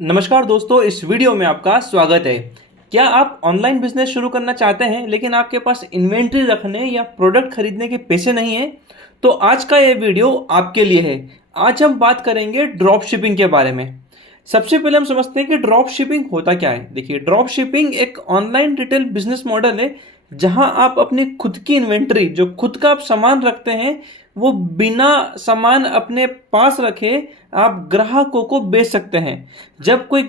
नमस्कार दोस्तों, इस वीडियो में आपका स्वागत है। क्या आप ऑनलाइन बिजनेस शुरू करना चाहते हैं लेकिन आपके पास इन्वेंट्री रखने या प्रोडक्ट खरीदने के पैसे नहीं हैं? तो आज का ये वीडियो आपके लिए है। आज हम बात करेंगे ड्रॉप शिपिंग के बारे में। सबसे पहले हम समझते हैं कि ड्रॉप शिपिंग होता क्या है। देखिए, ड्रॉप शिपिंग एक ऑनलाइन रिटेल बिजनेस मॉडल है जहां आप अपनी खुद की इन्वेंट्री, जो खुद का आप सामान रखते हैं, वो बिना सामान अपने पास रखे आप ग्राहकों को बेच सकते हैं। जब कोई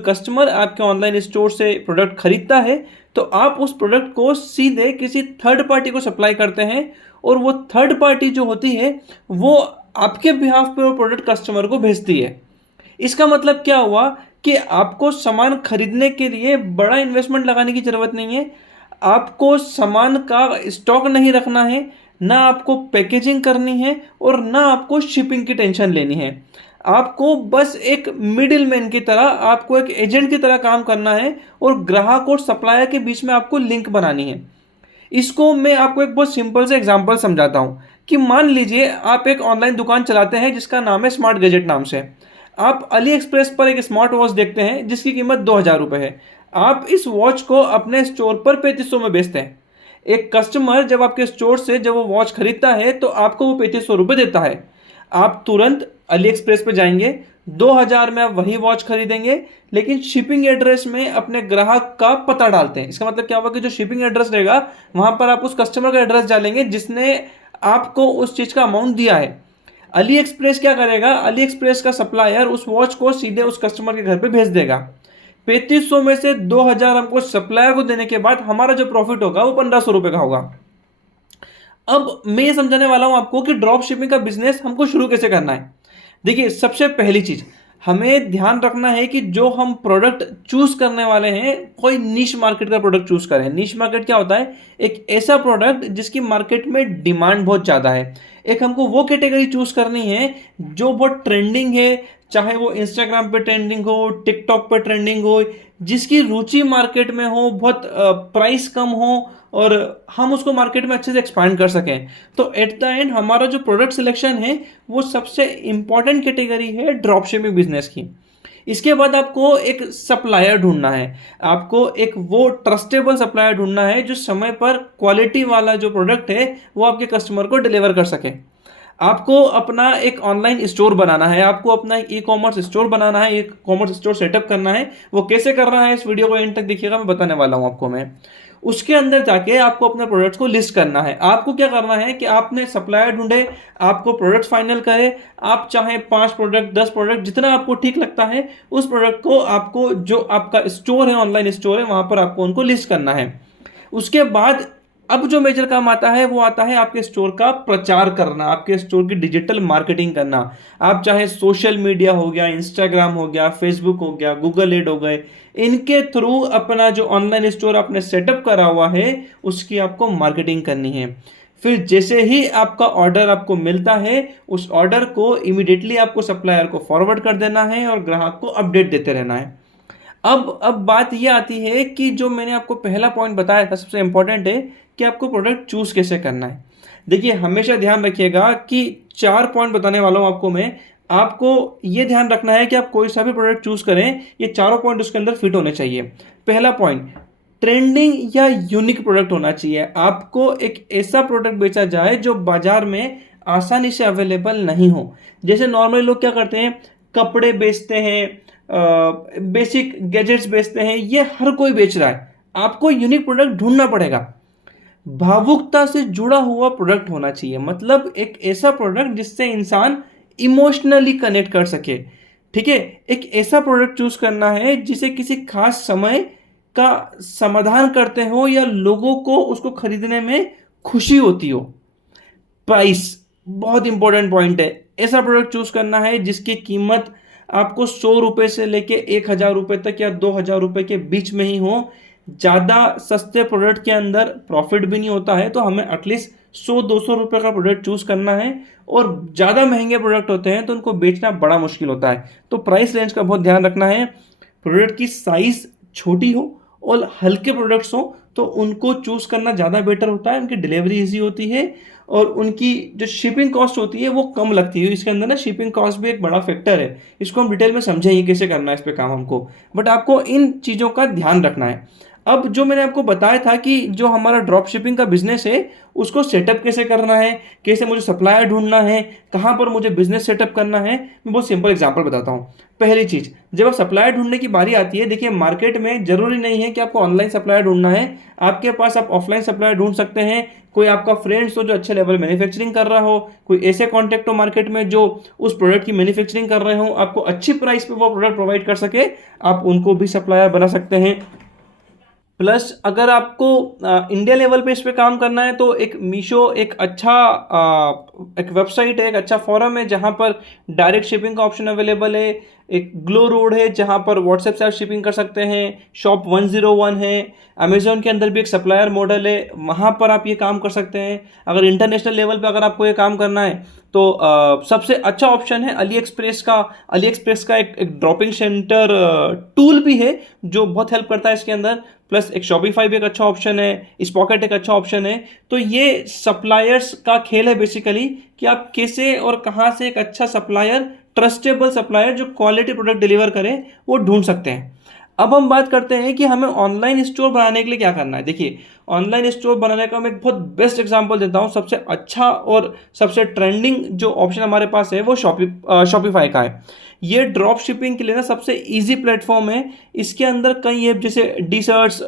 कस्टमर आपके ऑनलाइन स्टोर से प्रोडक्ट खरीदता है तो आप उस प्रोडक्ट को सीधे किसी थर्ड पार्टी को सप्लाई करते हैं और वो थर्ड पार्टी जो होती है वो आपके बिहाफ पे वो प्रोडक्ट कस्टमर को भेजती है। इसका मतलब क्या हुआ कि आपको सामान खरीदने के लिए बड़ा इन्वेस्टमेंट लगाने की ज़रूरत नहीं है। आपको सामान का स्टॉक नहीं रखना है, ना आपको पैकेजिंग करनी है और ना आपको शिपिंग की टेंशन लेनी है। आपको बस एक मिडिल मैन की तरह, आपको एक एजेंट की तरह काम करना है और ग्राहक और सप्लायर के बीच में आपको लिंक बनानी है। इसको मैं आपको एक बहुत सिंपल से एग्जांपल समझाता हूँ कि मान लीजिए आप एक ऑनलाइन दुकान चलाते हैं जिसका नाम है स्मार्ट गैजेट नाम से। आप अली एक्सप्रेस पर एक स्मार्ट वॉच देखते हैं जिसकी कीमत 2,000 रुपये है। आप इस वॉच को अपने स्टोर पर 3500 में बेचते हैं। एक कस्टमर जब आपके स्टोर से जब वो वॉच खरीदता है तो आपको वो 3500 रुपये देता है। आप तुरंत अली एक्सप्रेस पर जाएंगे, 2,000 में आप वही वॉच खरीदेंगे, लेकिन शिपिंग एड्रेस में अपने ग्राहक का पता डालते हैं। इसका मतलब क्या होगा कि जो शिपिंग एड्रेस रहेगा वहां पर आप उस कस्टमर का एड्रेस डालेंगे जिसने आपको उस चीज का अमाउंट दिया है। अली एक्सप्रेस क्या करेगा, अली एक्सप्रेस का सप्लायर उस वॉच को सीधे उस कस्टमर के घर पे भेज देगा। 3500 में से 2,000 हमको सप्लायर को देने के बाद हमारा जो प्रॉफिट होगा वो 1,500 रुपये का होगा। अब मैं ये समझाने वाला हूं आपको कि ड्रॉप शिपिंग का बिजनेस हमको शुरू कैसे करना है। देखिए, सबसे पहली चीज हमें ध्यान रखना है कि जो हम प्रोडक्ट चूज करने वाले हैं, कोई नीश मार्केट का प्रोडक्ट चूज करें। नीश मार्केट क्या होता है? एक ऐसा प्रोडक्ट जिसकी मार्केट में डिमांड बहुत ज्यादा है। एक हमको वो कैटेगरी चूज करनी है जो बहुत ट्रेंडिंग है, चाहे वो इंस्टाग्राम पे ट्रेंडिंग हो, टिकटॉक पे ट्रेंडिंग हो, जिसकी रुचि मार्केट में हो, बहुत प्राइस कम हो और हम उसको मार्केट में अच्छे से एक्सपांड कर सकें। तो एट द एंड हमारा जो प्रोडक्ट सिलेक्शन है वो सबसे इंपॉर्टेंट कैटेगरी है ड्रॉप शिपिंग बिजनेस की। इसके बाद आपको एक सप्लायर ढूंढना है। आपको एक वो ट्रस्टेबल सप्लायर ढूंढना है जो समय पर क्वालिटी वाला जो प्रोडक्ट है वो आपके कस्टमर को डिलीवर कर सके। आपको अपना एक ऑनलाइन स्टोर बनाना है, आपको अपना ई कॉमर्स स्टोर बनाना है, एक कॉमर्स स्टोर सेटअप करना है। वो कैसे करना है इस वीडियो को एंड तक देखिएगा, मैं बताने वाला हूं आपको। मैं उसके अंदर जाके आपको अपने प्रोडक्ट्स को लिस्ट करना है। आपको क्या करना है कि आपने सप्लायर ढूंढे, आपको प्रोडक्ट्स फाइनल करे। आप चाहे 5 प्रोडक्ट, 10 प्रोडक्ट, जितना आपको ठीक लगता है उस प्रोडक्ट को आपको, जो आपका स्टोर है, ऑनलाइन स्टोर है, वहां पर आपको उनको लिस्ट करना है। उसके बाद अब जो मेजर काम आता है वो आता है आपके स्टोर का प्रचार करना, आपके स्टोर की डिजिटल मार्केटिंग करना। आप चाहे सोशल मीडिया हो गया, इंस्टाग्राम हो गया, फेसबुक हो गया, गूगल एड हो गए, इनके थ्रू अपना जो ऑनलाइन स्टोर आपने सेटअप करा हुआ है उसकी आपको मार्केटिंग करनी है। फिर जैसे ही आपका ऑर्डर आपको मिलता है उस ऑर्डर को इमीडिएटली आपको सप्लायर को फॉरवर्ड कर देना है और ग्राहक को अपडेट देते रहना है। अब बात यह आती है कि जो मैंने आपको पहला पॉइंट बताया था, सबसे इंपॉर्टेंट है कि आपको प्रोडक्ट चूज कैसे करना है। देखिए, हमेशा ध्यान रखिएगा कि 4 पॉइंट बताने वाला हूं आपको मैं। आपको यह ध्यान रखना है कि आप कोई सा भी प्रोडक्ट चूज करें, ये चारों पॉइंट उसके अंदर फिट होने चाहिए। पहला पॉइंट, ट्रेंडिंग या यूनिक प्रोडक्ट होना चाहिए। आपको एक ऐसा प्रोडक्ट बेचा जाए जो बाजार में आसानी से अवेलेबल नहीं हो। जैसे नॉर्मली लोग क्या करते हैं, कपड़े बेचते हैं, बेसिक गैजेट्स बेचते हैं, ये हर कोई बेच रहा है। आपको यूनिक प्रोडक्ट ढूंढना पड़ेगा। भावुकता से जुड़ा हुआ प्रोडक्ट होना चाहिए, मतलब एक ऐसा प्रोडक्ट जिससे इंसान इमोशनली कनेक्ट कर सके। ठीक है, एक ऐसा प्रोडक्ट चूज करना है जिसे किसी खास समय का समाधान करते हो या लोगों को उसको खरीदने में खुशी होती हो। प्राइस बहुत इंपॉर्टेंट पॉइंट है। ऐसा प्रोडक्ट चूज करना है जिसकी कीमत आपको 100 रुपए से लेके 1,000 रुपए तक या 2,000 रुपए के बीच में ही हो। ज्यादा सस्ते प्रोडक्ट के अंदर प्रॉफिट भी नहीं होता है, तो हमें एटलीस्ट 100-200 रुपए का प्रोडक्ट चूज करना है। और ज्यादा महंगे प्रोडक्ट होते हैं तो उनको बेचना बड़ा मुश्किल होता है, तो प्राइस रेंज का बहुत ध्यान रखना है। प्रोडक्ट की साइज छोटी हो और हल्के प्रोडक्ट्स हो तो उनको चूज करना ज़्यादा बेटर होता है, उनकी डिलीवरी इजी होती है और उनकी जो शिपिंग कॉस्ट होती है वो कम लगती है। इसके अंदर ना शिपिंग कॉस्ट भी एक बड़ा फैक्टर है, इसको हम डिटेल में समझेंगे कैसे करना है इस पे काम हमको, बट आपको इन चीज़ों का ध्यान रखना है। अब जो मैंने आपको बताया था कि जो हमारा ड्रॉप शिपिंग का बिजनेस है उसको सेटअप कैसे करना है, कैसे मुझे सप्लायर ढूंढना है, कहाँ पर मुझे बिजनेस सेटअप करना है, मैं बहुत सिंपल एग्जांपल बताता हूँ। पहली चीज़, जब आप सप्लायर ढूंढने की बारी आती है, देखिए मार्केट में जरूरी नहीं है कि आपको ऑनलाइन सप्लायर ढूंढना है, आपके पास आप ऑफलाइन सप्लायर ढूंढ सकते हैं। कोई आपका फ्रेंड्स हो जो अच्छे लेवल मैन्युफैक्चरिंग कर रहा हो, कोई ऐसे कॉन्टैक्ट हो मार्केट में जो उस प्रोडक्ट की मैन्युफैक्चरिंग कर रहे हो, आपको अच्छी प्राइस पे वो प्रोडक्ट प्रोवाइड कर सके, आप उनको भी सप्लायर बना सकते हैं। प्लस अगर आपको इंडिया लेवल पे इस पे काम करना है तो एक मीशो एक अच्छा एक वेबसाइट है, एक अच्छा फॉरम है जहां पर डायरेक्ट शिपिंग का ऑप्शन अवेलेबल है। एक ग्लो रोड है जहां पर व्हाट्सएप से आप शिपिंग कर सकते हैं। शॉप 101 है। अमेजोन के अंदर भी एक सप्लायर मॉडल है, वहां पर आप ये काम कर सकते हैं। अगर इंटरनेशनल लेवल पे अगर आपको ये काम करना है तो सबसे अच्छा ऑप्शन है अली एक्सप्रेस का। अली एक्सप्रेस का एक ड्रॉपिंग सेंटर टूल भी है जो बहुत हेल्प करता है इसके अंदर। प्लस एक शॉपिफाई भी एक अच्छा ऑप्शन है, स्पॉकेट एक अच्छा ऑप्शन है। तो ये सप्लायर्स का खेल है बेसिकली कि आप कैसे और कहाँ से एक अच्छा सप्लायर, ट्रस्टेबल सप्लायर जो क्वालिटी प्रोडक्ट डिलीवर करे वो ढूंढ सकते हैं। अब हम बात करते हैं कि हमें ऑनलाइन स्टोर बनाने के लिए क्या करना है। देखिए ऑनलाइन स्टोर बनाने का मैं एक बहुत बेस्ट एग्जांपल देता हूँ। सबसे अच्छा और सबसे ट्रेंडिंग जो ऑप्शन हमारे पास है वो शॉपिफाई का है। ये ड्रॉप शिपिंग के लिए ना सबसे इजी प्लेटफॉर्म है। इसके अंदर कई ऐप जैसे डीसर्ट्स,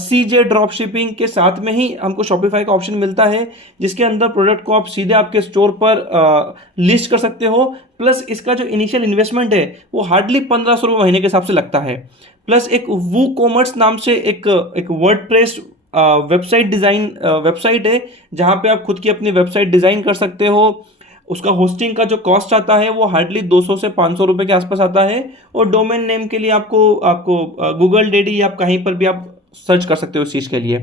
सीजे ड्रॉप शिपिंग के साथ में ही हमको शॉपिफाई का ऑप्शन मिलता है, जिसके अंदर प्रोडक्ट को आप सीधे आपके स्टोर पर लिस्ट कर सकते हो। प्लस इसका जो इनिशियल इन्वेस्टमेंट है वो हार्डली 1500 रुपये महीने के हिसाब से लगता है। प्लस एक वू कॉमर्स नाम से एक वर्डप्रेस वेबसाइट है जहां पे आप खुद की अपनी वेबसाइट डिज़ाइन कर सकते हो। उसका होस्टिंग का जो कॉस्ट आता है वो हार्डली 200 से 500 रुपये के आसपास आता है। और डोमेन नेम के लिए आपको आपको गूगल डेडी या कहीं पर भी आप सर्च कर सकते हो इस चीज़ के लिए।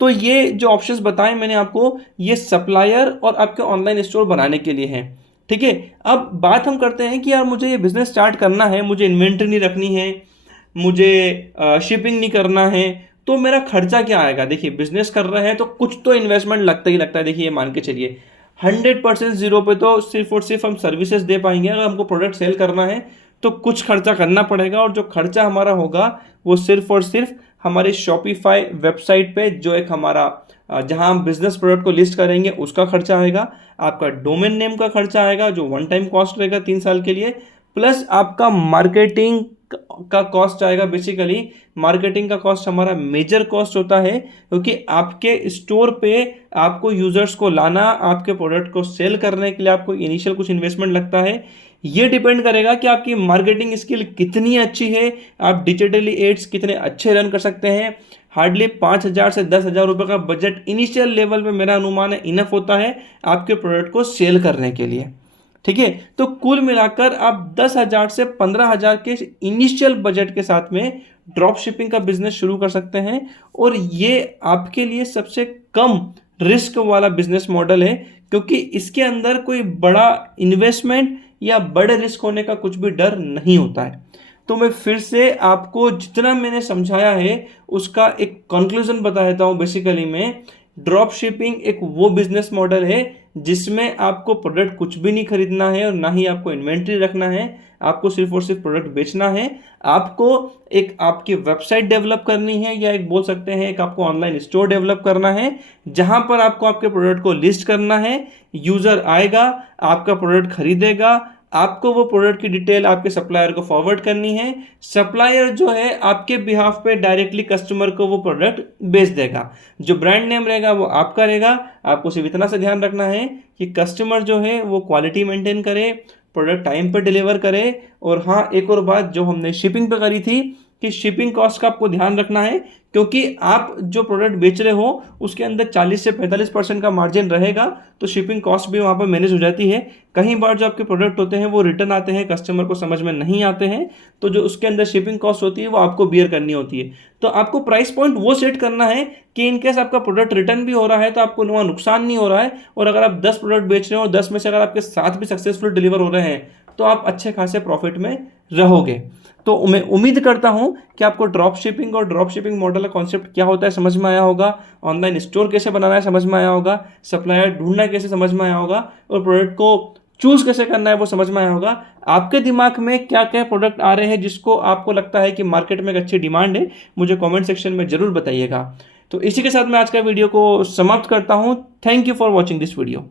तो ये जो ऑप्शंस बताए मैंने आपको, ये सप्लायर और आपके ऑनलाइन स्टोर बनाने के लिए हैं। ठीक है, अब बात हम करते हैं कि यार मुझे ये बिजनेस स्टार्ट करना है, मुझे इन्वेंट्री नहीं रखनी है, मुझे शिपिंग नहीं करना है, तो मेरा खर्चा क्या आएगा। देखिए बिजनेस कर रहे हैं तो कुछ तो इन्वेस्टमेंट लगता ही लगता है। देखिए ये मान के चलिए 100% जीरो पे तो सिर्फ और सिर्फ हम सर्विसेज दे पाएंगे। अगर हमको प्रोडक्ट सेल करना है तो कुछ खर्चा करना पड़ेगा, और जो खर्चा हमारा होगा वो सिर्फ और सिर्फ हमारे शॉपिफाई वेबसाइट पे जो एक हमारा जहां हम बिजनेस प्रोडक्ट को लिस्ट करेंगे उसका खर्चा आएगा, आपका डोमेन नेम का खर्चा आएगा जो वन टाइम कॉस्ट रहेगा 3 साल के लिए, प्लस आपका मार्केटिंग का कॉस्ट आएगा। बेसिकली मार्केटिंग का कॉस्ट हमारा मेजर कॉस्ट होता है, क्योंकि आपके स्टोर पे आपको यूजर्स को लाना, आपके प्रोडक्ट को सेल करने के लिए आपको इनिशियल कुछ इन्वेस्टमेंट लगता है। ये डिपेंड करेगा कि आपकी मार्केटिंग स्किल कितनी अच्छी है, आप डिजिटली एड्स कितने अच्छे रन कर सकते हैं। हार्डली 5,000 से 10,000 रुपये का बजट इनिशियल लेवल पे मेरा अनुमान है इनफ होता है आपके प्रोडक्ट को सेल करने के लिए। ठीक है, तो कुल मिलाकर आप 10,000 से 15,000 के इनिशियल बजट के साथ में ड्रॉप शिपिंग का बिजनेस शुरू कर सकते हैं। और ये आपके लिए सबसे कम रिस्क वाला बिजनेस मॉडल है, क्योंकि इसके अंदर कोई बड़ा इन्वेस्टमेंट या बड़े रिस्क होने का कुछ भी डर नहीं होता है। तो मैं फिर से आपको जितना मैंने समझाया है उसका एक कंक्लूजन बता देता हूं। बेसिकली में ड्रॉप शिपिंग एक वो बिजनेस मॉडल है जिसमें आपको प्रोडक्ट कुछ भी नहीं खरीदना है और ना ही आपको इन्वेंट्री रखना है, आपको सिर्फ और सिर्फ प्रोडक्ट बेचना है। आपको एक आपकी वेबसाइट डेवलप करनी है, या एक बोल सकते हैं एक आपको ऑनलाइन स्टोर डेवलप करना है जहां पर आपको आपके प्रोडक्ट को लिस्ट करना है। यूजर आएगा, आपका प्रोडक्ट खरीदेगा, आपको वो प्रोडक्ट की डिटेल आपके सप्लायर को फॉरवर्ड करनी है। सप्लायर जो है आपके बिहाफ पे डायरेक्टली कस्टमर को वो प्रोडक्ट बेच देगा। जो ब्रांड नेम रहेगा वो आपका रहेगा। आपको सिर्फ इतना सा ध्यान रखना है कि कस्टमर जो है वो क्वालिटी मेंटेन करे, प्रोडक्ट टाइम पर डिलीवर करे। और हाँ, एक और बात जो हमने शिपिंग पे करी थी कि शिपिंग कॉस्ट का आपको ध्यान रखना है, क्योंकि आप जो प्रोडक्ट बेच रहे हो उसके अंदर 40 से 45% का मार्जिन रहेगा, तो शिपिंग कॉस्ट भी वहाँ पर मैनेज हो जाती है। कई बार जो आपके प्रोडक्ट होते हैं वो रिटर्न आते हैं, कस्टमर को समझ में नहीं आते हैं, तो जो उसके अंदर शिपिंग कॉस्ट होती है वो आपको बियर करनी होती है। तो आपको प्राइस पॉइंट वो सेट करना है कि इनकेस आपका प्रोडक्ट रिटर्न भी हो रहा है तो आपको वहाँ नुकसान नहीं हो रहा है। और अगर आप 10 प्रोडक्ट बेच रहे हो, 10 में से अगर आपके 7 भी सक्सेसफुल डिलीवर हो रहे हैं तो आप अच्छे खासे प्रॉफिट में रहोगे। तो मैं उम्मीद करता हूं कि आपको ड्रॉप शिपिंग और ड्रॉप शिपिंग मॉडल का कॉन्सेप्ट क्या होता है समझ में आया होगा, ऑनलाइन स्टोर कैसे बनाना है समझ में आया होगा, सप्लायर ढूंढना कैसे समझ में आया होगा, और प्रोडक्ट को चूज कैसे करना है वो समझ में आया होगा। आपके दिमाग में क्या क्या प्रोडक्ट आ रहे हैं जिसको आपको लगता है कि मार्केट में एक अच्छी डिमांड है, मुझे कमेंट सेक्शन में जरूर बताइएगा। तो इसी के साथ मैं आज का वीडियो को समाप्त करता हूं। Thank you for watching this video.